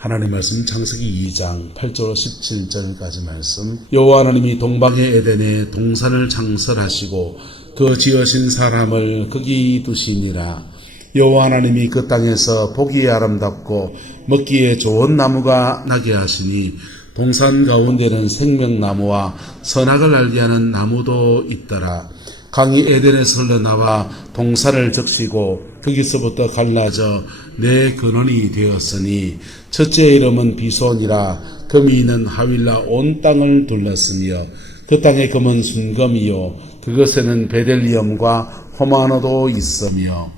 하나님 말씀 창세기 2장 8절 17절까지 말씀. 여호와 하나님이 동방의 에덴에 동산을 창설하시고 그 지으신 사람을 거기 두시니라. 여호와 하나님이 그 땅에서 보기에 아름답고 먹기에 좋은 나무가 나게 하시니 동산 가운데는 생명나무와 선악을 알게 하는 나무도 있더라. 강이 에덴에서 흘러나와 동산을 적시고 거기서부터 갈라져 네 근원이 되었으니 첫째 이름은 비손이라. 금이 있는 하윌라 온 땅을 둘렀으며 그 땅의 금은 순금이요 그것에는 베델리엄과 호마노도 있으며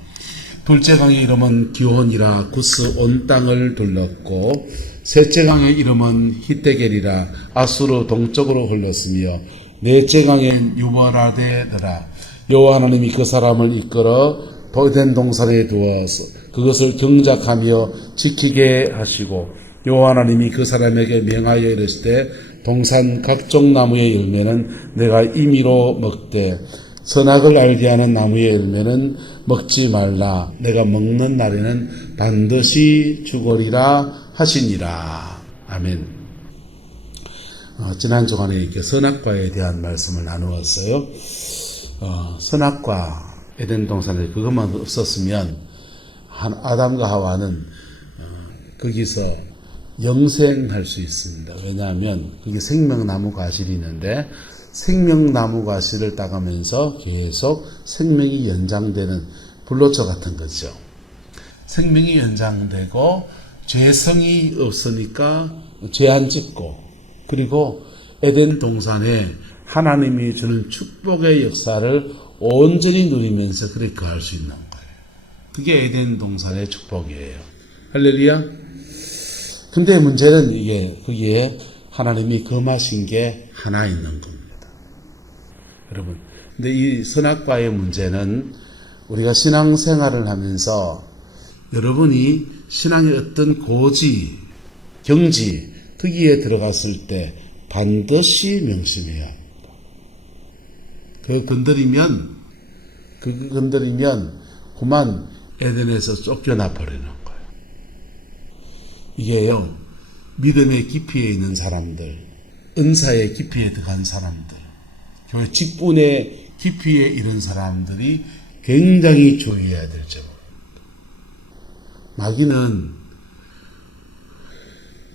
둘째 강의 이름은 기혼이라. 구스 온 땅을 둘렀고 셋째 강의 이름은 히데겔이라. 아수르 동쪽으로 흘렀으며 넷째 강엔 유버라데더라. 여호와 하나님이 그 사람을 이끌어 에덴 동산에 두어서 그것을 경작하며 지키게 하시고 여호와 하나님이 그 사람에게 명하여 이르시되 동산 각종 나무의 열매는 내가 임의로 먹되 선악을 알게 하는 나무의 열매는 먹지 말라. 내가 먹는 날에는 반드시 죽으리라 하시니라. 아멘. 지난 주간에 이렇게 선악과에 대한 말씀을 나누었어요. 선악과 에덴 동산에 그것만 없었으면 아담과 하와는 거기서 영생할 수 있습니다. 왜냐하면 거기 생명나무 과실이 있는데 생명나무 과실을 따가면서 계속 생명이 연장되는 불로초 같은 거죠. 생명이 연장되고 죄성이 없으니까 죄 안 짓고, 그리고 에덴 동산에 하나님이 주는 축복의 역사를 온전히 누리면서 그렇게 거할 수 있는 거예요. 그게 에덴 동산의 축복이에요. 할렐루야. 근데 문제는 이게 거기에 하나님이 금하신 게 하나 있는 겁니다. 여러분, 근데 이 선악과의 문제는 우리가 신앙생활을 하면서 여러분이 신앙의 어떤 고지, 경지, 거기에 들어갔을 때 반드시 명심해야 합니다. 그거 건드리면 그만 에덴에서 쫓겨나 버리는 거예요. 이게요, 믿음의 깊이에 있는 사람들, 은사의 깊이에 들어간 사람들, 교회 직분의 깊이에 이른 사람들이 굉장히 주의해야 될 점입니다. 마귀는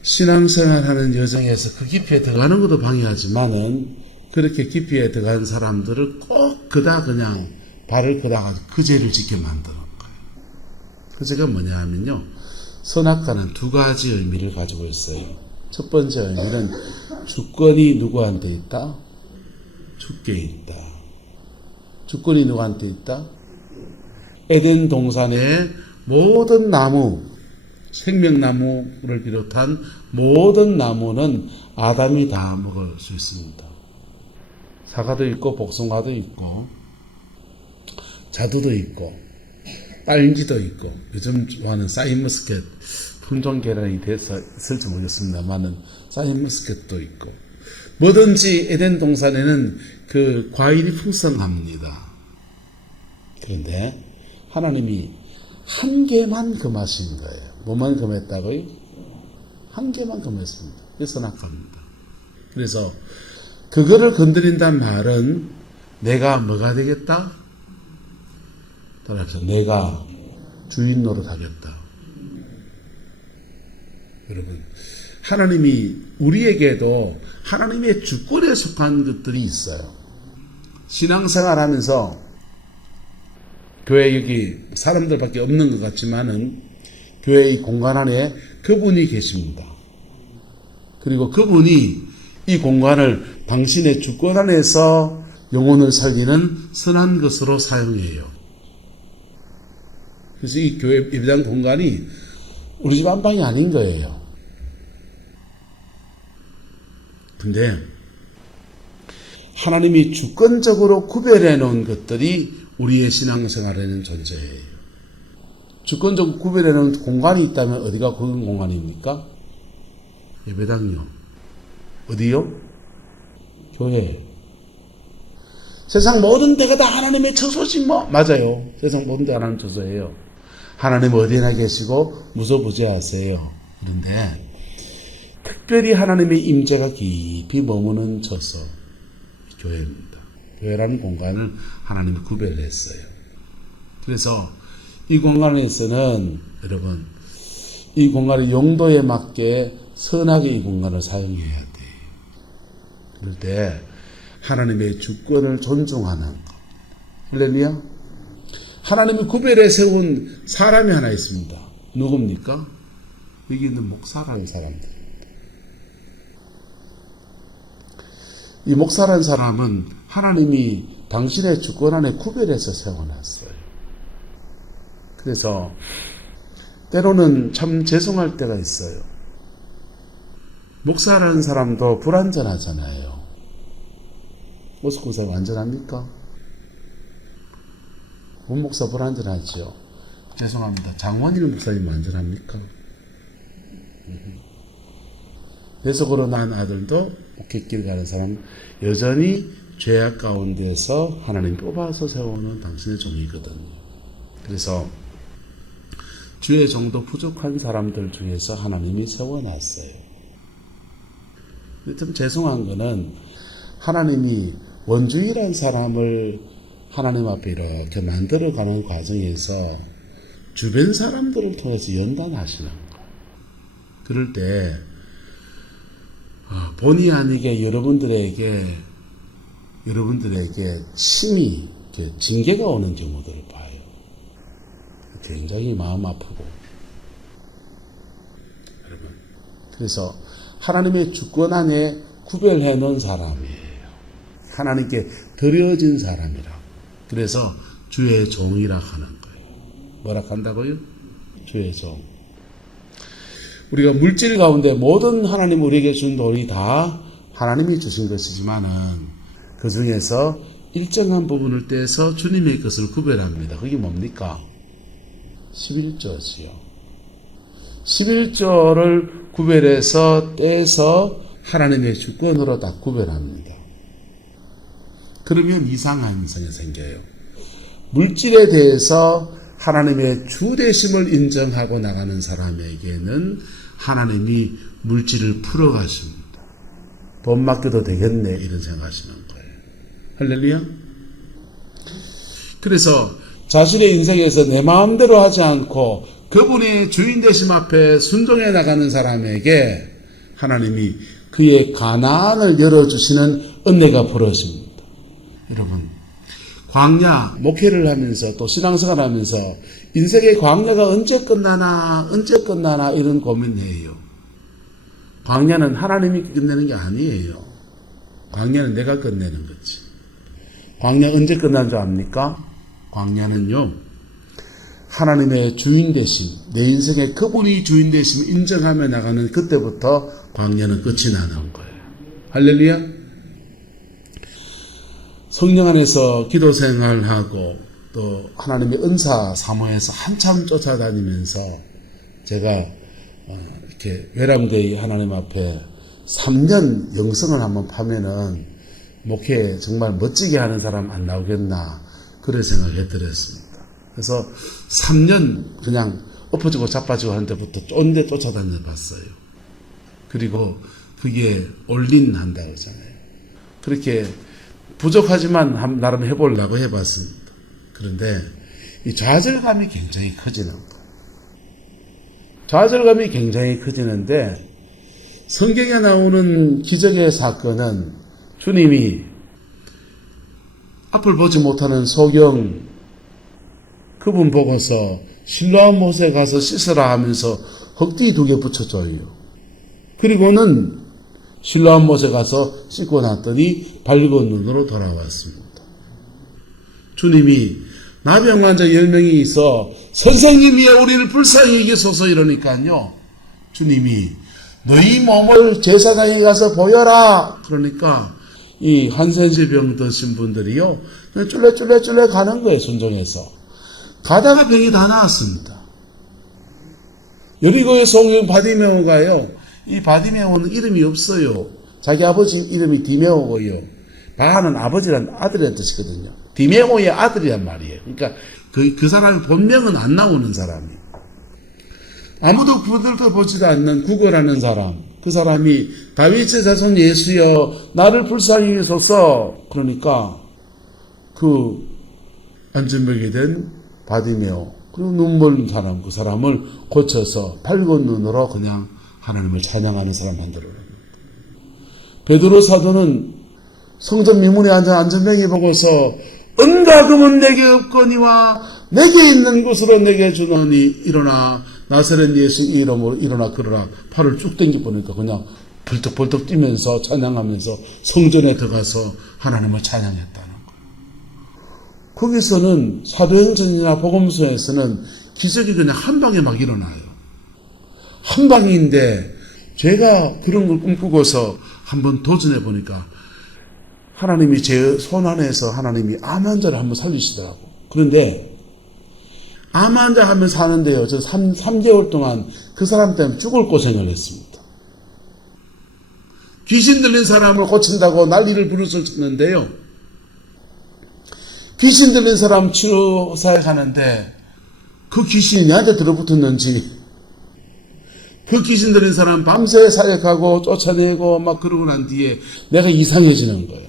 신앙생활하는 여정에서 그 깊이에 들어가는 것도 방해하지만은 그렇게 깊이에 들어간 사람들을 꼭 그냥 발을 그다가지고 그 죄를 짓게 만드는 거예요. 그 죄가 뭐냐 하면요, 선악과는 두 가지 의미를 가지고 있어요. 첫 번째 의미는 주권이 누구한테 있다? 주께 있다. 주권이 누구한테 있다? 에덴 동산의 모든 나무, 생명나무를 비롯한 모든 나무는 아담이 다 먹을 수 있습니다. 사과도 있고 복숭아도 있고 자두도 있고 딸기도 있고 요즘 좋아하는 사이머스켓 품종 개량이 돼서 있을지 모르겠습니다만은 사이머스켓도 있고 뭐든지 에덴 동산에는 그 과일이 풍성합니다. 그런데 하나님이 한 개만 금하신 거예요. 뭐만 금했다고요? 한 개만 금했습니다. 이게 선악과입니다. 그래서 그거를 건드린다는 말은 내가 뭐가 되겠다? 따라합시다. 내가 주인 노릇하겠다. 여러분, 하나님이 우리에게도 하나님의 주권에 속한 것들이 있어요. 신앙생활 하면서 교회 여기 사람들밖에 없는 것 같지만은 교회의 공간 안에 그분이 계십니다. 그리고 그분이 이 공간을 당신의 주권 안에서 영혼을 살리는 선한 것으로 사용해요. 그래서 이 교회 예배당 공간이 우리 집 안방이 아닌 거예요. 근데 하나님이 주권적으로 구별해 놓은 것들이 우리의 신앙생활에는 존재해요. 주권적으로 구별해 놓은 공간이 있다면 어디가 그런 공간입니까? 예배당이요. 어디요? 교회. 세상 모든 데가 다 하나님의 처소지 뭐. 맞아요. 세상 모든 데가 하나님 처소예요. 하나님 어디나 계시고 무소부재하세요. 그런데 특별히 하나님의 임재가 깊이 머무는 처소 교회입니다. 교회라는 공간을 하나님이 구별했어요. 그래서 이 공간에서는 여러분 이 공간의 용도에 맞게 선하게 이 공간을 사용해야 돼요. 그럴 때 하나님의 주권을 존중하는 것. 할렐루야. 하나님이 구별해 세운 사람이 하나 있습니다. 누굽니까? 여기 있는 목사라는 사람들. 이 목사라는 사람은 하나님이 당신의 주권 안에 구별해서 세워놨어요. 그래서 때로는 참 죄송할 때가 있어요. 목사라는 사람도 불완전하잖아요. 모스크사가 완전합니까? 문 목사 불완전하죠. 죄송합니다. 장원일 목사님 완전합니까? 배속으로 난 아들도 목회길 가는 사람 여전히 죄악 가운데서 하나님 뽑아서 세우는 당신의 종이거든요. 그래서 주의 정도 부족한 사람들 중에서 하나님이 세워놨어요. 좀 죄송한 거는 하나님이 원주의라는 사람을 하나님 앞에 이렇게 만들어가는 과정에서 주변 사람들을 통해서 연단하시는 거예요. 그럴 때 본의 아니게 여러분들에게 심히 징계가 오는 경우들을 봐요. 굉장히 마음 아프고 여러분 그래서 하나님의 주권 안에 구별해 놓은 사람이에요. 하나님께 드려진 사람이라. 그래서 주의 종이라 하는 거예요. 뭐라 한다고요? 주의 종. 우리가 물질 가운데 모든 하나님 우리에게 준 돈이 다 하나님이 주신 것이지만은 그 중에서 일정한 부분을 떼서 주님의 것을 구별합니다. 그게 뭡니까? 11조지요. 11조를 구별해서 떼서 하나님의 주권으로 다 구별합니다. 그러면 이상한 현상이 생겨요. 물질에 대해서 하나님의 주되심을 인정하고 나가는 사람에게는 하나님이 물질을 풀어가십니다. 돈 맡겨도 되겠네 이런 생각하시는 거예요. 할렐루야. 그래서 자신의 인생에서 내 마음대로 하지 않고 그분의 주인 되심 앞에 순종해 나가는 사람에게 하나님이 그의 가난을 열어주시는 은혜가 벌어집니다. 여러분 광야 목회를 하면서 또 신앙생활을 하면서 인생의 광야가 언제 끝나나 이런 고민해요. 광야는 하나님이 끝내는 게 아니에요. 광야는 내가 끝내는 거지. 광야 언제 끝난 줄 압니까? 광야는요 하나님의 주인 되심, 내 인생의 그분이 주인 되심을 인정하며 나가는 그때부터 광야는 끝이 나는 거예요. 할렐루야. 성령 안에서 기도 생활하고 또 하나님의 은사 사모해서 한참 쫓아다니면서 제가 이렇게 외람되이 하나님 앞에 3년 영성을 한번 파면은 목회 정말 멋지게 하는 사람 안 나오겠나 그런 생각을 해드렸습니다. 그래서 3년 그냥 엎어지고 자빠지고 하는 데부터 쫀데 쫓아다녀 봤어요. 그리고 그게 올린한다 그러잖아요. 그렇게 부족하지만 나름 해보려고 해봤습니다. 그런데 이 좌절감이 굉장히 커지는 거예요. 좌절감이 굉장히 커지는데 성경에 나오는 기적의 사건은 주님이 앞을 보지 못하는 소경 그분 보고서 실로암 못에 가서 씻으라 하면서 흙띠 2개 붙여줘요. 그리고는 실로암 못에 가서 씻고 났더니 밝은 눈으로 돌아왔습니다. 주님이 나병 환자 10명이 있어 선생님이여 우리를 불쌍히 여기소서 이러니까요. 주님이 너희 몸을 제사장에 가서 보여라. 그러니까 이 한센시병 드신 분들이요. 그냥 쫄래쫄래 가는 거예요. 순종해서. 가다가 병이 다 나았습니다. 여리고의 송영 바디메오가요. 이 바디메오는 이름이 없어요. 자기 아버지 이름이 디메오고요. 바는 아버지란 아들이란 뜻이거든요. 디메오의 아들이란 말이에요. 그러니까 그 사람의 본명은 안 나오는 사람이에요. 아무도 붙들떠보지도 않는 구걸하는 사람, 그 사람이 다윗의 자손 예수여 나를 불쌍히 여소서. 그러니까 그 안전병이 된 바디메오, 그리고 눈먼 사람, 그 사람을 고쳐서 밝은 눈으로 그냥 하나님을 찬양하는 사람 만들어요. 베드로 사도는 성전 미문에 앉아 안전병이 보고서 은과 금은 내게 없거니와 내게 있는 것으로 내게 주노니 일어나 나사렛 예수 이름으로 일어나 걸어라. 팔을 쭉 당겨 보니까 그냥 벌떡벌떡 뛰면서 찬양하면서 성전에 들어가서 하나님을 찬양했다는 거예요. 거기서는 사도행전이나 복음서에서는 기적이 그냥 한 방에 막 일어나요. 한 방인데 제가 그런 걸 꿈꾸고서 한번 도전해 보니까 하나님이 제 손 안에서 하나님이 암 환자를 한번 살리시더라고. 그런데 암 환자 하면 사는데요. 저 3개월 동안 그 사람 때문에 죽을 고생을 했습니다. 귀신 들린 사람을 고친다고 난리를 부르셨는데요. 귀신 들린 사람 치료사에 가는데 그 귀신이 나한테 들어붙었는지 그 귀신 들린 사람 밤새 사역하고 쫓아내고 막 그러고 난 뒤에 내가 이상해지는 거예요.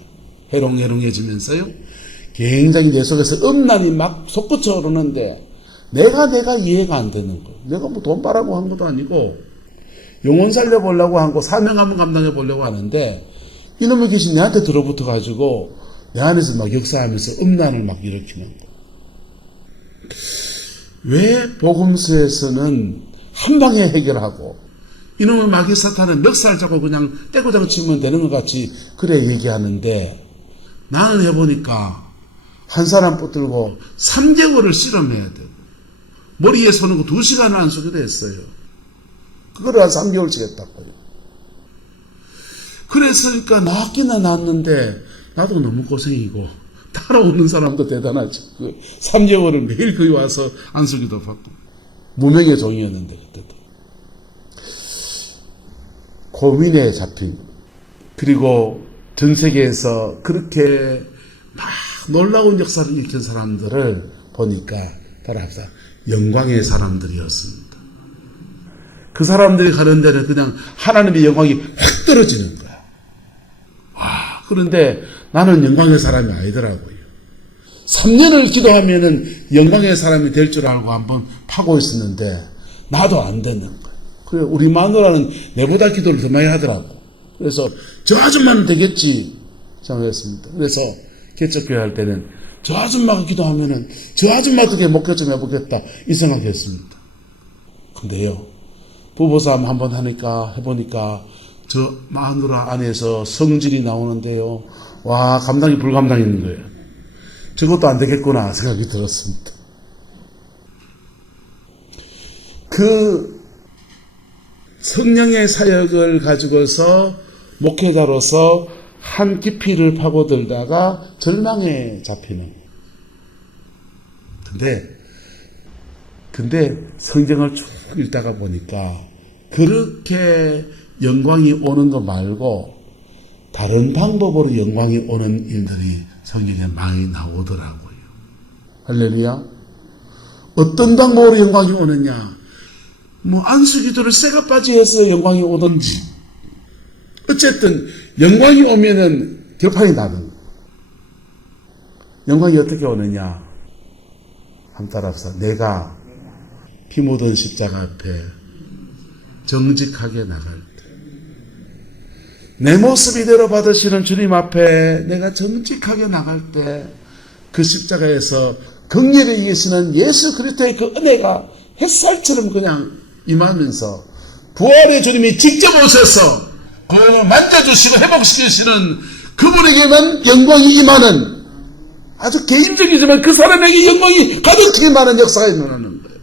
해롱해롱해지면서요. 굉장히 내 속에서 음란이 막 솟구쳐 오르는데 내가 이해가 안 되는 거예요. 내가 뭐 돈 바라고 한 것도 아니고 영혼 살려보려고 하고 사명 한번 감당해 보려고 하는데 이놈의 귀신 내한테 들어붙어 가지고 내 안에서 막 역사하면서 음란을 막 일으키는 거예요. 왜 복음서에서는 한 방에 해결하고 이놈의 마귀 사탄은 멱살 잡고 그냥 떼고장 치면 되는 것 같이 그래 얘기하는데 나는 해보니까 한 사람 붙들고 3개월을 실험해야 되고 머리에 서는 거 2시간을 안 쏘기도 했어요. 그거를 한 3개월씩 했다고요. 그랬으니까 낫기는 낫는데 나도 너무 고생이고 따라오는 사람도 대단하지. 3개월을 매일 거기 와서 안수기도 받고 무명의 종이었는데 그때도 고민에 잡힌, 그리고 전 세계에서 그렇게 막 놀라운 역사를 일으킨 사람들을 보니까 따라합시다. 영광의 사람들이었습니다. 그 사람들이 가는 데는 그냥 하나님의 영광이 확 떨어지는 거야. 와, 그런데 나는 영광의 사람이 아니더라고요. 3년을 기도하면은 영광의 사람이 될 줄 알고 한번 파고 있었는데 나도 안 되는 거야. 그래, 우리 마누라는 내보다 기도를 더 많이 하더라고. 그래서 저 아줌마는 되겠지 생각했습니다. 그래서 개척교회 할 때는 저 아줌마가 기도하면은 저 아줌마도 목회 좀 해보겠다 이 생각했습니다. 근데요, 부부싸움 한번 해보니까 저 마누라 안에서 성질이 나오는데요. 와, 감당이 불감당인 거예요. 저것도 안 되겠구나 생각이 들었습니다. 그 성령의 사역을 가지고서 목회자로서 한 깊이를 파고들다가 절망에 잡히는. 근데 성경을 쭉 읽다가 보니까 그렇게 영광이 오는 거 말고 다른 방법으로 영광이 오는 일들이 성경에 많이 나오더라고요. 할렐루야. 어떤 방법으로 영광이 오느냐? 뭐 안수기도를 쇠가빠지 해서 영광이 오든지 어쨌든 영광이 오면은 결판이 나는. 영광이 어떻게 오느냐? 한번 따라합시다. 내가 피 묻은 십자가 앞에 정직하게 나갈 때, 내 모습 이대로 받으시는 주님 앞에 내가 정직하게 나갈 때 그 십자가에서 긍휼히 이기시는 예수 그리스도의 그 은혜가 햇살처럼 그냥 임하면서 부활의 주님이 직접 오셔서 그걸 만져주시고 회복시키시는 그분에게만 영광이 임하는, 아주 개인적이지만 그 사람에게 영광이 가득히 임하는 역사가 일어나는 거예요.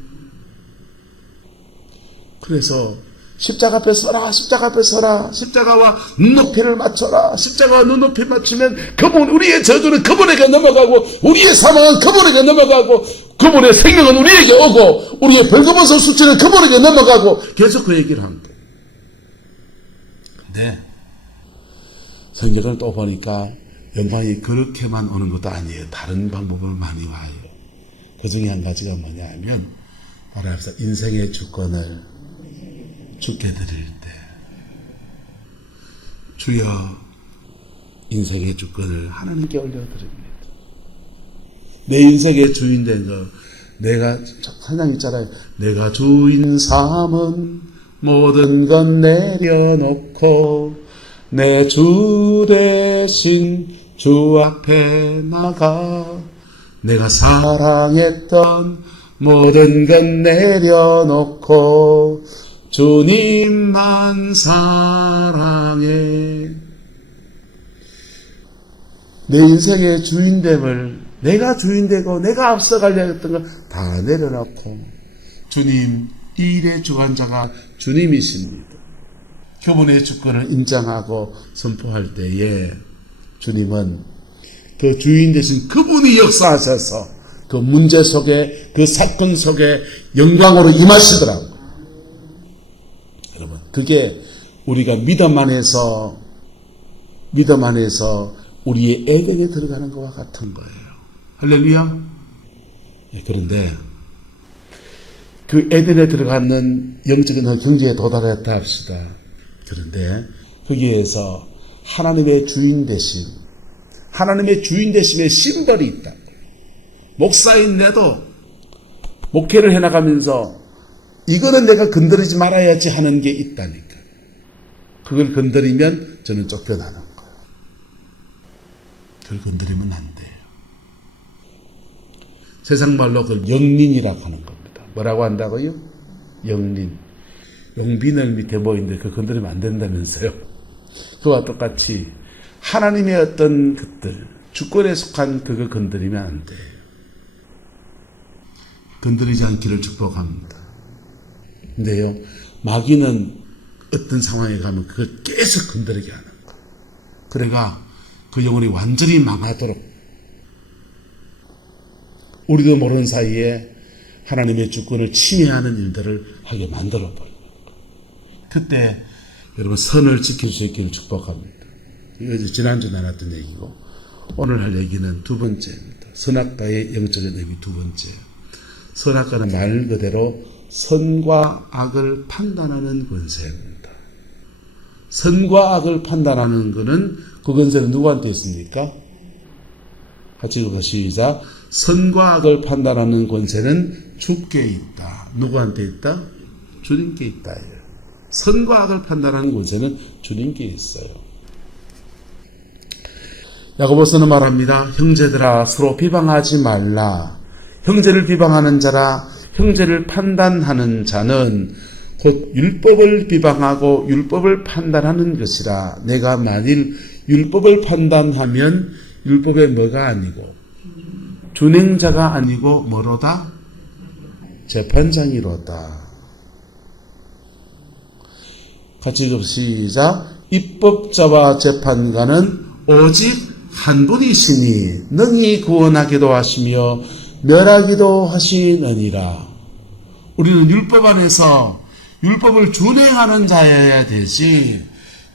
그래서 십자가 앞에 서라, 십자가 앞에 서라, 십자가와 눈높이를 맞춰라. 십자가와 눈높이 맞추면 그분, 우리의 저주는 그분에게 넘어가고 우리의 사망은 그분에게 넘어가고 그분의 생명은 우리에게 오고 우리의 벌거벗은 수치는 그분에게 넘어가고 계속 그 얘기를 합니다. 근데 성경을 또 보니까 영광이 그렇게만 오는 것도 아니에요. 다른 방법으로 많이 와요. 그 중에 한 가지가 뭐냐 하면 인생의 주권을 주께 드릴 때 주여 인생의 주권을 하나님께 올려드립니다. 내 인생의 주인 된 거 내가 찬양 있잖아요. 내가 주인 삼은 모든 건 내려놓고 내 주 대신 주 앞에 나가 내가 사랑했던 모든 건 내려놓고 주님만 사랑해. 내 인생의 주인됨을 내가 주인되고 내가 앞서가려 했던 걸 다 내려놓고 주님, 이 일의 주관자가 주님이십니다. 그분의 주권을 인정하고 선포할 때에 주님은 그 주인 되신 그분이 역사하셔서 그 문제 속에 그 사건 속에 영광으로 임하시더라고요. 여러분, 그게 우리가 믿음 안에서 우리의 에덴에 들어가는 것과 같은 거예요. 할렐루야. 그런데 그 에덴에 들어가는 영적인 경지에 도달했다 합시다. 그런데 거기에서 하나님의 주인 되심의 심벌이 있다. 목사인 내도 목회를 해나가면서 이거는 내가 건드리지 말아야지 하는 게 있다니까. 그걸 건드리면 저는 쫓겨나는 거예요. 그걸 건드리면 안 돼요. 세상 말로 그걸 영린이라고 하는 겁니다. 뭐라고 한다고요? 영린. 용비늘 밑에 뭐 있는데 그거 건드리면 안 된다면서요. 그와 똑같이 하나님의 어떤 것들, 주권에 속한 그거 건드리면 안 돼요. 건드리지 않기를 축복합니다. 근데요, 마귀는 어떤 상황에 가면 그걸 계속 건드리게 하는 거예요. 그래가 그 영혼이 완전히 망하도록 우리도 모르는 사이에 하나님의 주권을 침해하는 일들을 하게 만들어버려요. 그때 여러분 선을 지킬 수 있기를 축복합니다. 이거 지난주 나눴던 얘기고 오늘 할 얘기는 두 번째입니다. 선악과의 영적인 의미 두 번째. 선악과는 말 그대로 선과 악을 판단하는 권세입니다. 선과 악을 판단하는 것은 그 권세는 누구한테 있습니까? 같이 읽어서 시작. 선과 악을 판단하는 권세는 주께 있다. 누구한테 있다? 주님께 있다. 선과 악을 판단하는 권세는 주님께 있어요. 야고보서는 말합니다. 형제들아 서로 비방하지 말라. 형제를 비방하는 자라 형제를 판단하는 자는 곧 율법을 비방하고 율법을 판단하는 것이라. 내가 만일 율법을 판단하면 율법의 뭐가 아니고 준행자가 아니고 뭐로다? 재판장이로다. 같이 시작. 입법자와 재판관은 오직 한 분이시니 능히 구원하기도 하시며 멸하기도 하시느니라. 우리는 율법 안에서 율법을 준행하는 자여야 되지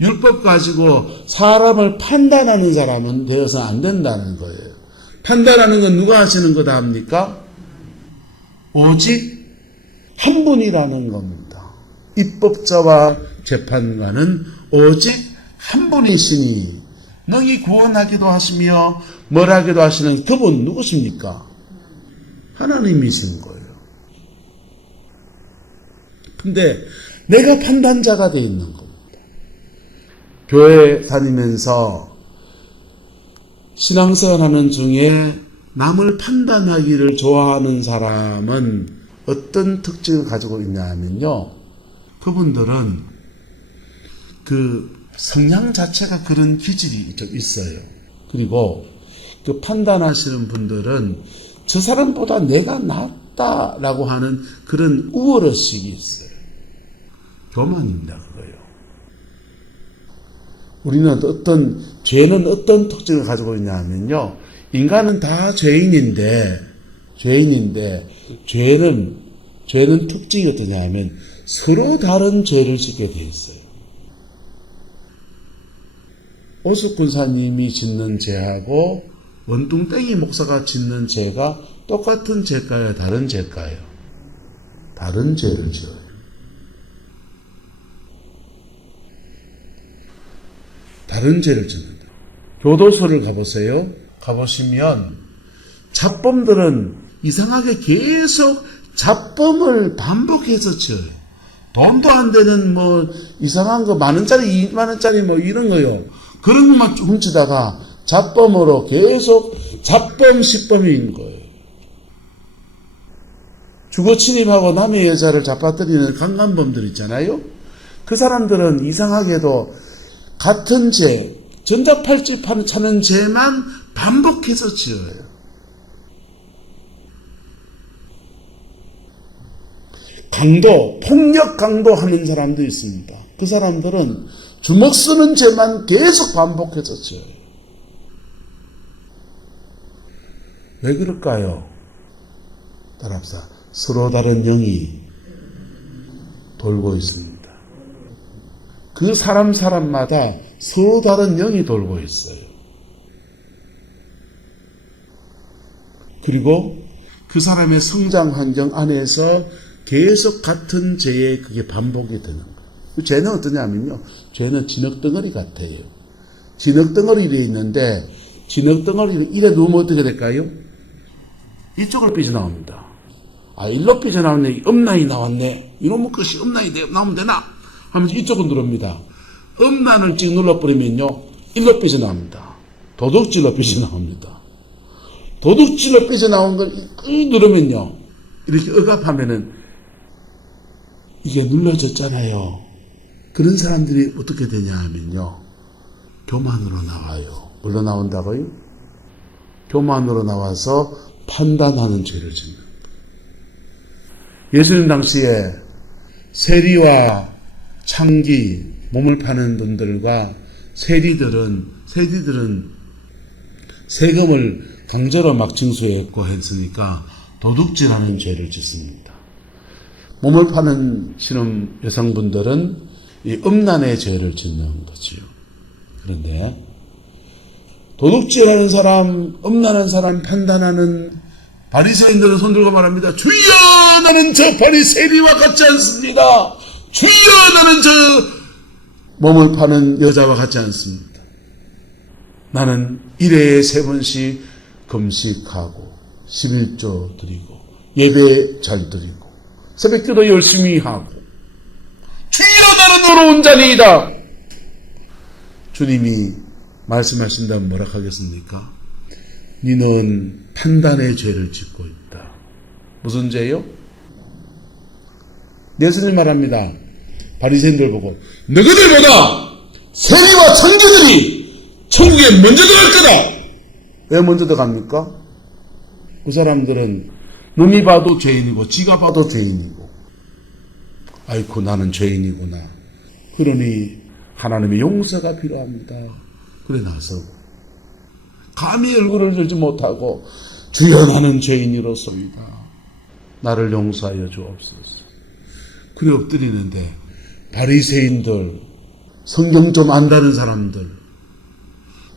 율법 가지고 사람을 판단하는 사람은 되어서 안 된다는 거예요. 판단하는 건 누가 하시는 거다 합니까? 오직 한 분이라는 겁니다. 입법자와 재판관은 오직 한 분이시니 능히 구원하기도 하시며 멸하기도 하시는 그분 누구십니까? 하나님이신 거예요. 근데 내가 판단자가 되어 있는 겁니다. 교회 다니면서 신앙생활하는 중에 남을 판단하기를 좋아하는 사람은 어떤 특징을 가지고 있냐 하면요. 그분들은 그 성향 자체가 그런 기질이 좀 있어요. 그리고 그 판단하시는 분들은 저 사람보다 내가 낫다라고 하는 그런 우월의식이 있어요. 교만입니다, 그거요. 우리는 죄는 어떤 특징을 가지고 있냐 하면요. 인간은 다 죄인인데, 죄는 특징이 어떠냐 하면 서로 다른 죄를 짓게 돼 있어요. 오숙군사님이 짓는 죄하고 원뚱땡이 목사가 짓는 죄가 똑같은 죄가요? 다른 죄가요? 다른 죄를 지어요. 다른 죄를 짓는다. 교도소를 가보세요. 가보시면 잡범들은 이상하게 계속 잡범을 반복해서 지어요. 돈도 안 되는 이상한 거 만원짜리 2만원짜리 이런 거요. 그런 것만 훔치다가 잡범으로 계속 잡범 시범인 거예요. 주거 침입하고 남의 여자를 잡아뜨리는 강간범들 있잖아요. 그 사람들은 이상하게도 같은 죄, 전자팔찌 차는 죄만 반복해서 지어요. 강도, 폭력 강도하는 사람도 있습니다. 그 사람들은 주먹 쓰는 죄만 계속 반복해서 지어요. 왜 그럴까요? 따라합시다. 서로 다른 영이 돌고 있습니다. 그 사람마다 서로 다른 영이 돌고 있어요. 그리고 그 사람의 성장 환경 안에서 계속 같은 죄에 그게 반복이 되는 거예요. 죄는 어떠냐면요. 죄는 진흙덩어리 같아요. 진흙덩어리에 있는데 진흙덩어리를 이래 누우면 어떻게 될까요? 이쪽을 삐져나옵니다. 일로 삐져나왔네. 음란이 나왔네. 이놈의 것이 음란이 나오면 되나? 하면서 이쪽은 누릅니다. 음란을 찍 눌러버리면요. 일로 삐져나옵니다. 도둑질로 삐져나옵니다. 도둑질로 삐져나온 걸 누르면요. 이렇게 억압하면은 이게 눌러졌잖아요. 그런 사람들이 어떻게 되냐 하면요. 교만으로 나와요. 뭘로 나온다고요? 교만으로 나와서 판단하는 죄를 짓는 거예요. 예수님 당시에 세리와 창기, 몸을 파는 분들과 세리들은 세금을 강제로 막 징수했고 했으니까 도둑질하는 죄를 짓습니다. 몸을 파는 신혼 여성분들은 이 음란의 죄를 짓는 거지요. 그런데 도둑질하는 사람, 음란한 사람 판단하는 바리새인들은 손들고 말합니다. 주여, 나는 저 바리새인과 같지 않습니다. 주여, 나는 저 몸을 파는 여자와 같지 않습니다. 나는 1회에 3번씩 금식하고 11조 드리고 예배 잘 드리고 새벽기도 열심히 하고 주여, 나는 어려운 자니이다. 주님이 말씀하신다면 뭐라 하겠습니까? 너는 판단의 죄를 짓고 있다. 무슨 죄요? 예수님 말합니다. 바리새인들 보고 너희들보다 세리와 청교들이 천국에 먼저 들어갈 거다. 왜 먼저 들어갑니까? 그 사람들은 남이 봐도 죄인이고 지가 봐도 죄인이고 아이고 나는 죄인이구나. 그러니 하나님의 용서가 필요합니다. 그래 나서고 감히 얼굴을 들지 못하고 주여, 나는 죄인이로소이다. 나를 용서하여 주옵소서. 그래 엎드리는데 바리새인들, 성경 좀 안다는 사람들,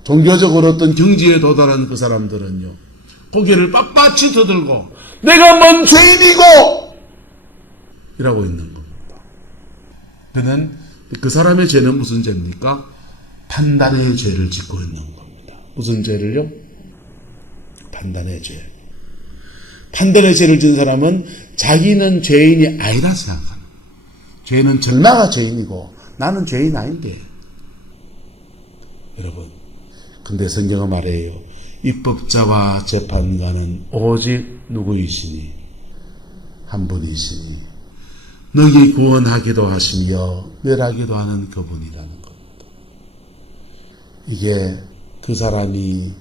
종교적으로 어떤 경지에 도달한 그 사람들은요, 고개를 빳빳이 들고 내가 뭔 죄인이고 이라고 있는 겁니다. 그는 그 사람의 죄는 무슨 죄입니까? 판단의 죄를 짓고 있는 겁니다. 무슨 죄를요? 판단의 죄. 판단의 죄를 지은 사람은 자기는 죄인이 아니라 생각하는 거예요. 죄는 전마가 죄인이고 나는 죄인 아닌데. 여러분, 근데 성경은 말해요. 입법자와 재판관은 오직 누구이시니? 한 분이시니 너희 구원하기도 하시며 멸하기도 하는 그분이라는 겁니다. 이게 그 사람이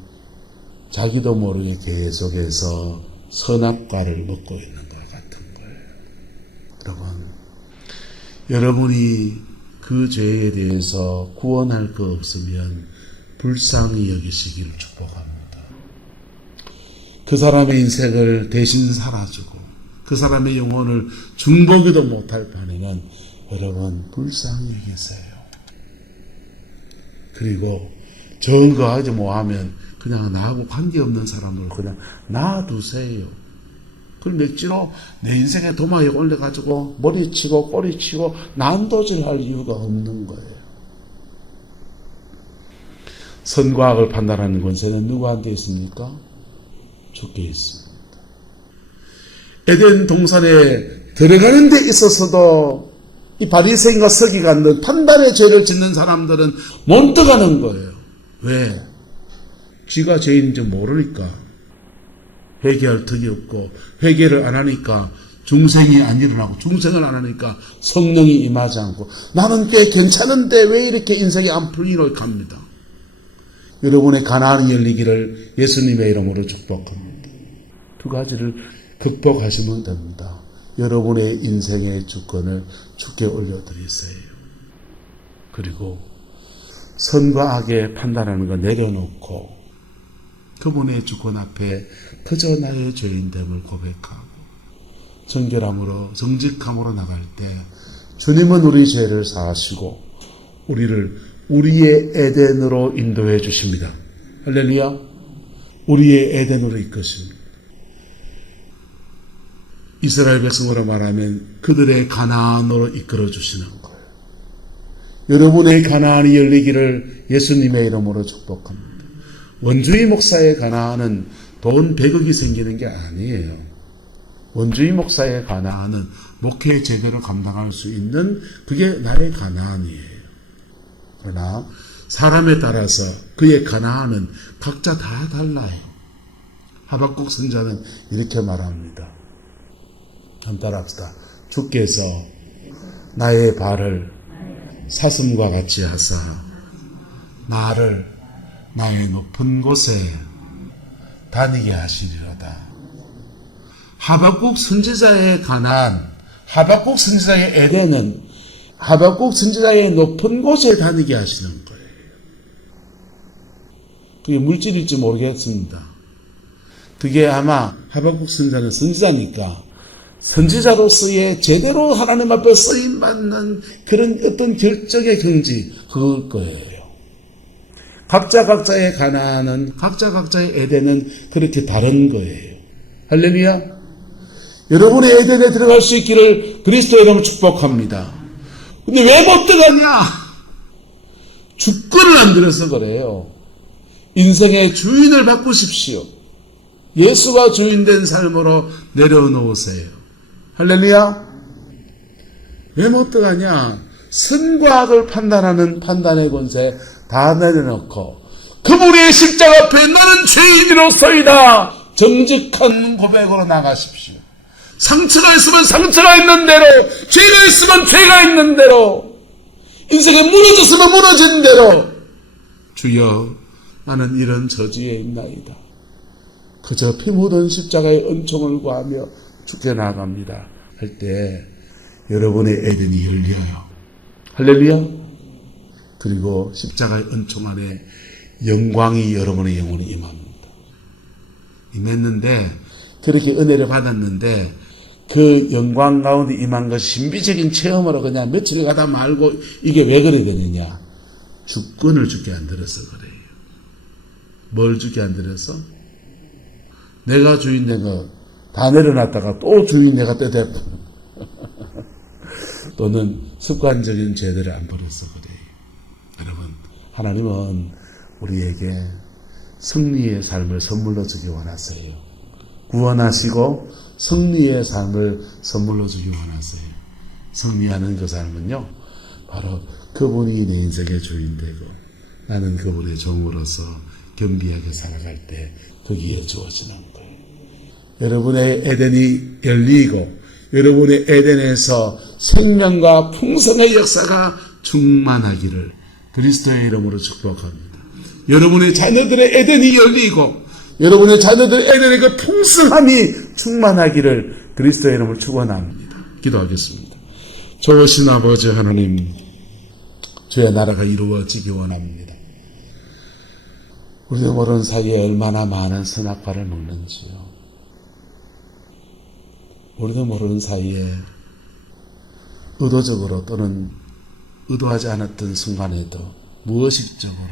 자기도 모르게 계속해서 선악과를 먹고 있는 것 같은 거예요. 여러분이 그 죄에 대해서 구원할 거 없으면 불쌍히 여기시기를 축복합니다. 그 사람의 인생을 대신 살아주고 그 사람의 영혼을 중보기도 못할 판에는 여러분 불쌍히 여기세요. 그리고 정거하지 뭐하면 그냥 나하고 관계없는 사람을 그냥 놔두세요. 그럼 맥지로 내 인생에 도마에 올려가지고 머리치고 꼬리치고 난도질할 이유가 없는 거예요. 선과 악을 판단하는 권세는 누구한테 있습니까? 주께 있습니다. 에덴 동산에 들어가는 데 있어서도 이 바리새인과 서기관들 판단의 죄를 짓는 사람들은 못 들어가는 거예요. 왜? 쥐가 죄인인지 모르니까. 회개할 턱이 없고 회개를 안 하니까 중생이 안 일어나고 중생을 안 하니까 성령이 임하지 않고 나는 꽤 괜찮은데 왜 이렇게 인생이 안 풀리노 합니다. 여러분의 가난이 열리기를 예수님의 이름으로 축복합니다. 두 가지를 극복하시면 됩니다. 여러분의 인생의 주권을 주께 올려드리세요. 그리고 선과 악의 판단하는 거 내려놓고 그분의 주권 앞에 그저 나의 죄인됨을 고백하고 정결함으로 정직함으로 나갈 때 주님은 우리 죄를 사하시고 우리를 우리의 에덴으로 인도해 주십니다. 할렐루야. 우리의 에덴으로 이끄십니다. 이스라엘 백성으로 말하면 그들의 가나안으로 이끌어 주시는 거예요. 여러분의 가나안이 열리기를 예수님의 이름으로 축복합니다. 원주의 목사의 가나안은 돈 100억이 생기는 게 아니에요. 원주의 목사의 가나안은 목회 제대로 감당할 수 있는 그게 나의 가나안이에요. 그러나 사람에 따라서 그의 가나안은 각자 다 달라요. 하박국 선지자는 이렇게 말합니다. 한번 따라합시다. 주께서 나의 발을 사슴과 같이 하사 나를 나의 높은 곳에 다니게 하시리로다. 하박국 선지자의 가나안, 하박국 선지자의 에덴은 하박국 선지자의 높은 곳에 다니게 하시는 거예요. 그게 물질일지 모르겠습니다. 그게 아마 하박국 선지자는 선지자니까 선지자로서의 제대로 하나님 앞에 쓰임받는 그런 어떤 결정의 경지, 그걸 거예요. 각자의 가나안은, 각자의 에덴은 그렇게 다른 거예요. 할렐루야. 여러분의 에덴에 들어갈 수 있기를 그리스도의 이름으로 축복합니다. 근데 왜 못 들어가냐? 주권을 안 들어서 그래요. 인생의 주인을 바꾸십시오. 예수가 주인된 삶으로 내려놓으세요. 할렐루야. 왜 못 들어가냐? 선과 악을 판단하는 판단의 권세 다 내려놓고 그분의 십자가 앞에 나는 죄인으로서이다 정직한 고백으로 나가십시오. 상처가 있으면 상처가 있는 대로, 죄가 있으면 죄가 있는 대로, 인생에 무너졌으면 무너진 대로, 주여 나는 이런 저주에 있나이다. 그저 피 묻은 십자가의 은총을 구하며 주께 나아갑니다 할 때 여러분의 에덴이 열려요. 할렐루야. 그리고 십자가의 은총 안에 영광이 여러분의 영혼에 임합니다. 임했는데 그렇게 은혜를 받았는데 그 영광 가운데 임한 것이 신비적인 체험으로 그냥 며칠 가다 말고 이게 왜 그래 되느냐? 주권을 주게 안 들어서 그래요. 뭘 주게 안 들어서? 내가 주인 된 거 다 내려놨다가 또 주인 내가 떼대고 또는 습관적인 죄들을 안 버려서 그래요. 여러분, 하나님은 우리에게 승리의 삶을 선물로 주기 원하세요. 구원하시고 승리의 삶을 선물로 주기 원하세요. 승리하는 그 삶은요, 바로 그분이 내 인생의 주인 되고 나는 그분의 종으로서 겸비하게 살아갈 때 거기에 주어지는 거예요. 여러분의 에덴이 열리고 여러분의 에덴에서 생명과 풍성의 역사가 충만하기를 그리스도의 이름으로 축복합니다. 여러분의 자녀들의 에덴이 열리고 여러분의 자녀들의 에덴의 그 풍성함이 충만하기를 그리스도의 이름으로 축원합니다. 기도하겠습니다. 좋으신 아버지 하나님, 주의 나라가 이루어지기 원합니다. 우리도 모르는 사이에 얼마나 많은 선악과를 먹는지요. 우리도 모르는 사이에 의도적으로 또는 의도하지 않았던 순간에도 무의식적으로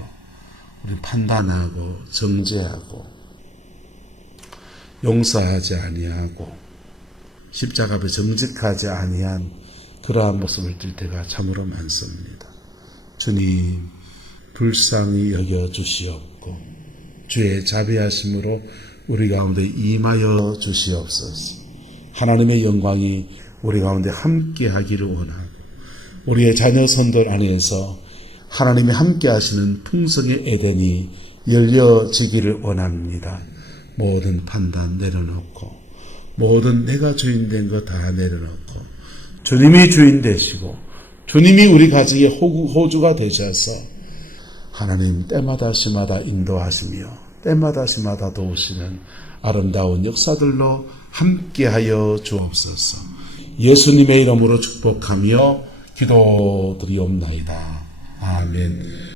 우리 판단하고 정죄하고 용서하지 아니하고 십자가 앞에 정직하지 아니한 그러한 모습을 띌 때가 참으로 많습니다. 주님, 불쌍히 여겨 주시옵고 주의 자비하심으로 우리 가운데 임하여 주시옵소서. 하나님의 영광이 우리 가운데 함께하기를 원하고 우리의 자녀손들 안에서 하나님이 함께하시는 풍성의 에덴이 열려지기를 원합니다. 모든 판단 내려놓고 모든 내가 주인된 거 다 내려놓고 주님이 주인 되시고 주님이 우리 가정의 호주가 되셔서 하나님 때마다 시마다 인도하시며 때마다 시마다 도우시는 아름다운 역사들로 함께하여 주옵소서. 예수님의 이름으로 축복하며 기도드리옵나이다. 아멘.